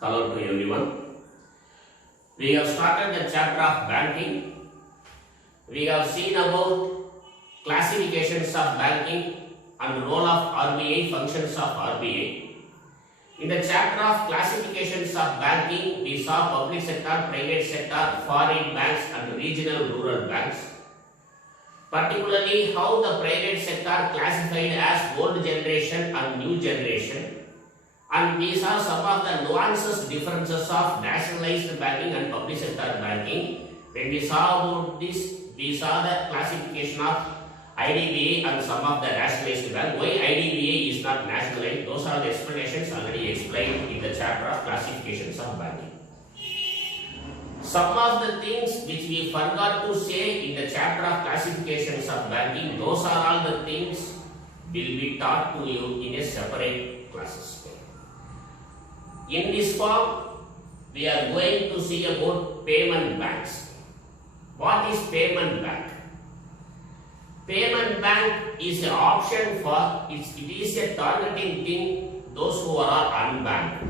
Hello to everyone. We have started the chapter of banking. We have seen about classifications of banking and role of RBI, functions of RBI. In the chapter of classifications of banking, we saw public sector, private sector, foreign banks and regional rural banks. Particularly how the private sector classified as old generation and new generation. And we saw some of the nuances, differences of nationalized banking and public sector banking. When we saw about this, we saw the classification of IDBI and some of the nationalized bank. Why IDBI is not nationalized? Those are the explanations already explained in the chapter of classifications of banking. Some of the things which we forgot to say in the chapter of classifications of banking, those are all the things will be taught to you in a separate classes. In this form, we are going to see about payment banks. What is payment bank? Payment bank is an option for, it is a targeting thing those who are unbanked.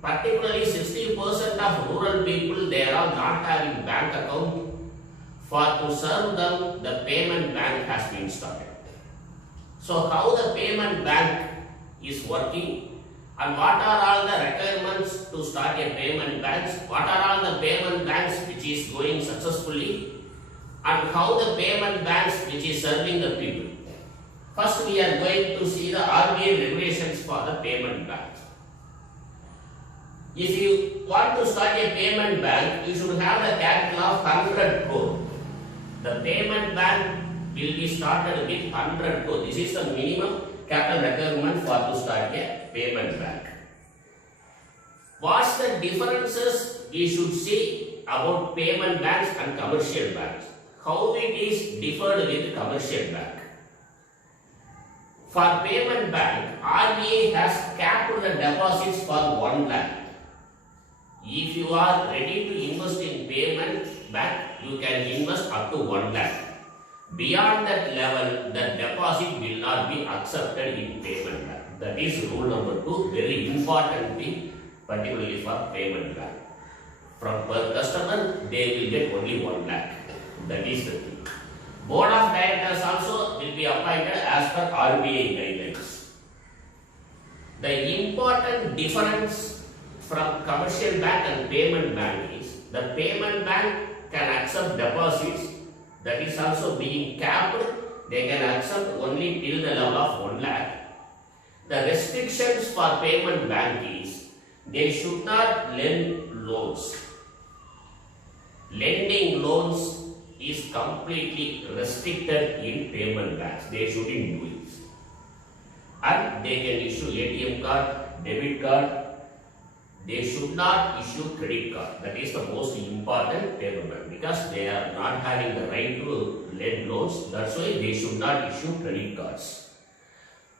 Particularly 60% of rural people, they are not having bank account. For to serve them, the payment bank has been started. So how the payment bank is working? And what are all the requirements to start a payment banks? What are all the payment banks which is going successfully? And how the payment banks which is serving the people? First we are going to see the RBI regulations for the payment banks. If you want to start a payment bank, you should have the capital of 100 crore. The payment bank will be started with 100 crore. This is the minimum capital requirement for to start a payment bank. What's the differences we should see about payment banks and commercial banks? How it is differed with commercial bank? For payment bank, RBI has capped the deposits for 1 lakh. If you are ready to invest in payment bank, you can invest up to 1 lakh. Beyond that level, the deposit will not be accepted in payment bank. That is rule number 2, very important thing, particularly for payment bank. From per customer, they will get only 1 lakh. That is the thing. Board of directors also will be appointed as per RBI guidelines. The important difference from commercial bank and payment bank is the payment bank can accept deposits. That is also being capped. They can accept only till the level of 1 lakh. The restrictions for payment bank is they should not lend loans. Lending loans is completely restricted in payment banks. They shouldn't do it. And they can issue ATM card, debit card. They should not issue credit card. That is the most important payment bank because they are not having the right to lend loans. That's why they should not issue credit cards.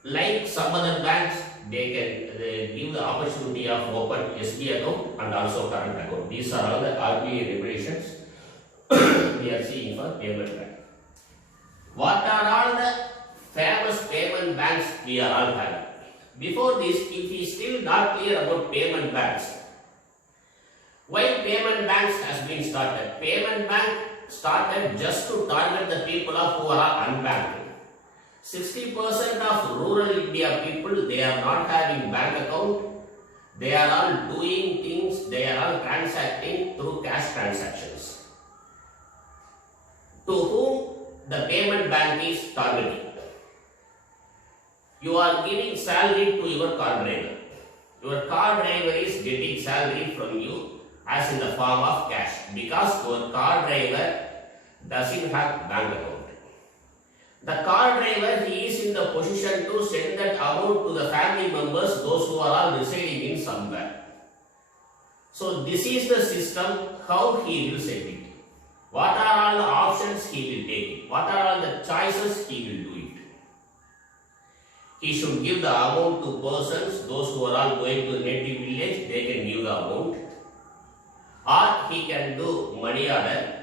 Like some other banks, they give the opportunity of open SB account and also current account. These are all the RBI regulations we are seeing for payment bank. What are all the famous payment banks we are all having? Before this, if we still not clear about payment banks, why payment banks has been started? Payment bank started just to target the people who are unbanked. 60% of rural India people, they are not having bank account. They are all doing things, they are all transacting through cash transactions. To whom the payment bank is targeting? You are giving salary to your car driver. Your car driver is getting salary from you as in the form of cash because your car driver doesn't have bank account. The car driver, he is in the position to send that amount to the family members, those who are all residing in somewhere. So this is the system, how he will send it. What are all the options he will take it. What are all the choices he will do it. He should give the amount to persons, those who are all going to native village, they can give the amount. Or he can do money order.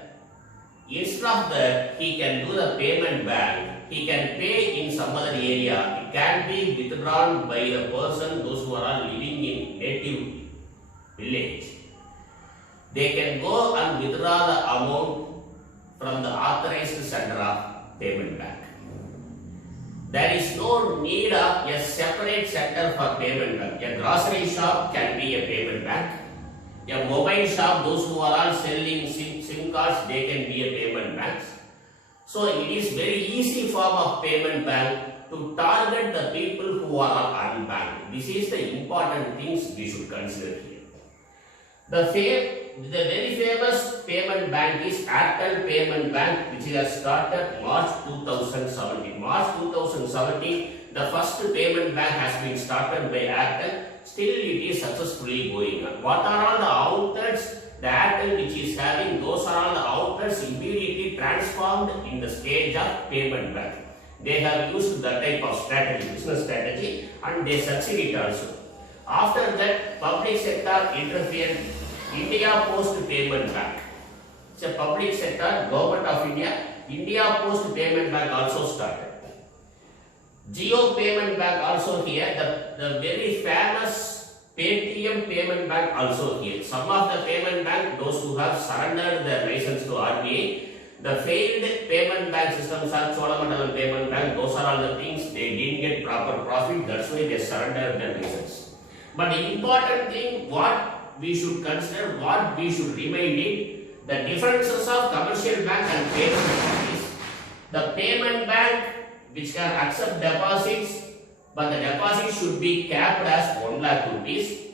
Instead of that, he can do the payment bank. He can pay in some other area. It can be withdrawn by the person, those who are all living in native village, they can go and withdraw the amount from the authorized center of payment bank. There is no need of a separate center for payment bank. A grocery shop can be a payment bank. A mobile shop, those who are all selling SIM cards, they can be a payment bank. So it is very easy form of payment bank to target the people who are unbanked. This is the important things we should consider here. The very famous payment bank is Airtel Payment Bank, which has started March 2017. March 2017, the first payment bank has been started by Airtel. Still, it is successfully going on. What are all the outlets? The Airtel which is having, those are all the outlets immediately transformed in the stage of payment bank. They have used that type of strategy, business strategy, and they succeeded also. After that, public sector interfered. India Post Payment Bank. It's a public sector, Government of India. India Post Payment Bank also started. Jio Payment Bank also here. The very famous Paytm Payment Bank also here. Some of the payment bank, those who have surrendered their license to RBI, the failed payment bank systems are Cholamandalam Payment Bank. Those are all the things they didn't get proper profit. That's why they surrendered their license. But the important thing, what we should consider, what we should remind it, the differences of commercial bank and payment bank is the payment bank which can accept deposits, but the deposit should be capped as 1 lakh rupees.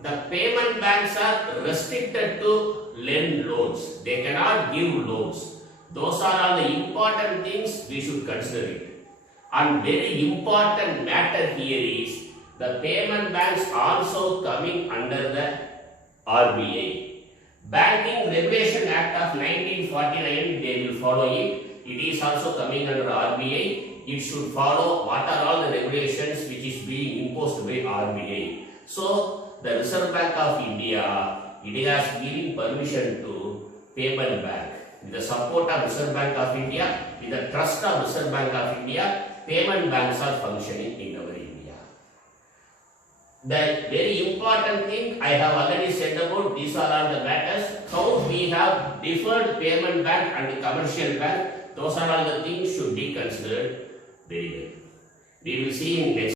The payment banks are restricted to lend loans. They cannot give loans. Those are all the important things we should consider it. And very important matter here is the payment banks also coming under the RBI. Banking Regulation Act of 1949, they will follow it. It is also coming under RBI. It should follow what are all the regulations which is being imposed by RBI. So, the Reserve Bank of India, it has given permission to payment bank. With the support of Reserve Bank of India, with the trust of Reserve Bank of India, payment banks are functioning in our India. The very important thing I have already said about, these are all the matters, how we have deferred payment bank and commercial bank, those are all the things should be considered very well. We will see in next.